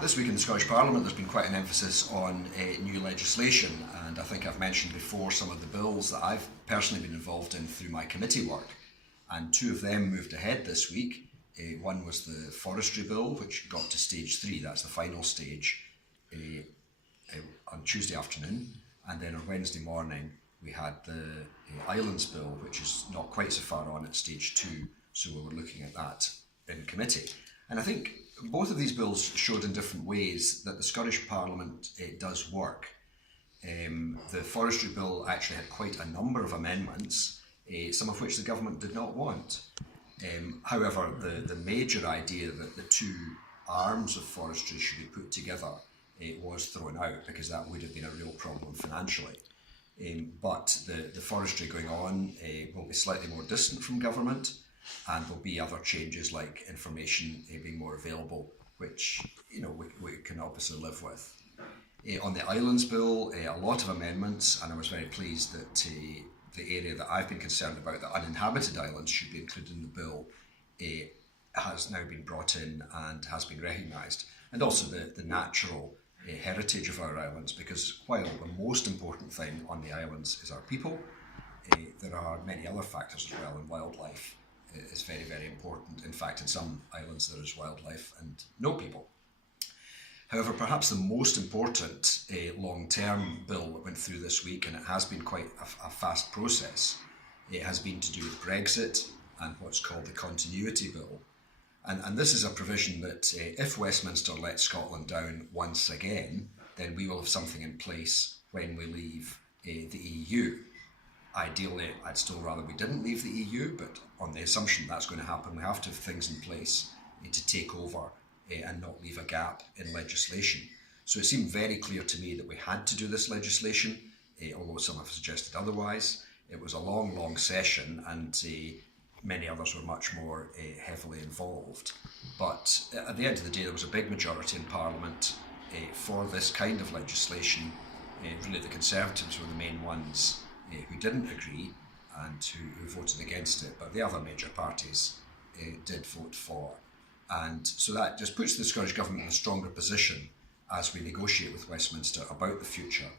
This week in the Scottish Parliament there's been quite an emphasis on new legislation, and I think I've mentioned before some of the bills that I've personally been involved in through my committee work, and two of them moved ahead this week. One was the Forestry bill, which got to stage 3, that's the final stage, on Tuesday afternoon, and then on Wednesday morning we had the Islands bill, which is not quite so far on at stage 2, so we were looking at that in committee. And I think both of these bills showed in different ways that the Scottish Parliament does work. The Forestry bill actually had quite a number of amendments, some of which the government did not want. However, the major idea that the two arms of forestry should be put together was thrown out, because that would have been a real problem financially. But the forestry going on will be slightly more distant from government, and there'll be other changes like information being more available, which we can obviously live with. On the Islands bill, a lot of amendments, and I was very pleased that the area that I've been concerned about, the uninhabited islands, should be included in the bill, has now been brought in and has been recognised, and also the natural heritage of our islands, because while the most important thing on the islands is our people, there are many other factors as well, and wildlife is very, very important. In fact, in some islands there is wildlife and no people. However, perhaps the most important long-term bill that went through this week, and it has been quite a fast process, it has been to do with Brexit and what's called the Continuity Bill. And this is a provision that if Westminster lets Scotland down once again, then we will have something in place when we leave the EU. Ideally, I'd still rather we didn't leave the EU, but on the assumption that's going to happen, we have to have things in place to take over and not leave a gap in legislation. So it seemed very clear to me that we had to do this legislation, although some have suggested otherwise. It was a long session, and many others were much more heavily involved. But at the end of the day, there was a big majority in Parliament for this kind of legislation. Really, the Conservatives were the main ones who didn't agree and who voted against it, but the other major parties did vote for. And so that just puts the Scottish Government in a stronger position as we negotiate with Westminster about the future.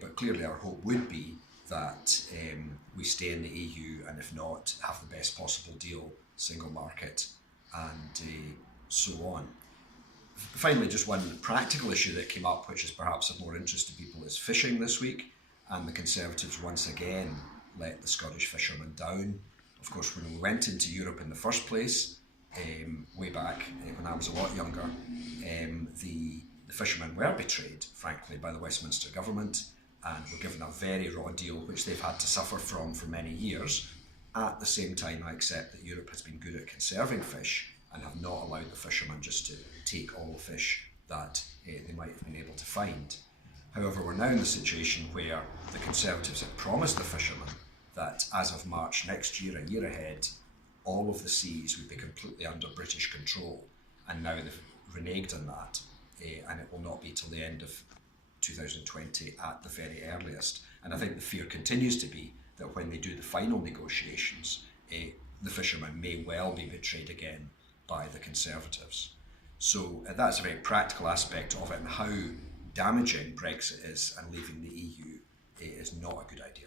But clearly our hope would be that we stay in the EU, and if not, have the best possible deal, single market, and so on. Finally, just one practical issue that came up, which is perhaps of more interest to people, is fishing this week. And the Conservatives once again let the Scottish fishermen down. Of course, when we went into Europe in the first place, way back when I was a lot younger, the fishermen were betrayed, frankly, by the Westminster government, and were given a very raw deal, which they've had to suffer from for many years. At the same time, I accept that Europe has been good at conserving fish and have not allowed the fishermen just to take all the fish that they might have been able to find. However, we're now in the situation where the Conservatives have promised the fishermen that as of March next year, a year ahead, all of the seas would be completely under British control, and now they've reneged on that, and it will not be till the end of 2020 at the very earliest. And I think the fear continues to be that when they do the final negotiations, the fishermen may well be betrayed again by the Conservatives. So that's a very practical aspect of it, and how damaging Brexit is and leaving the EU is not a good idea.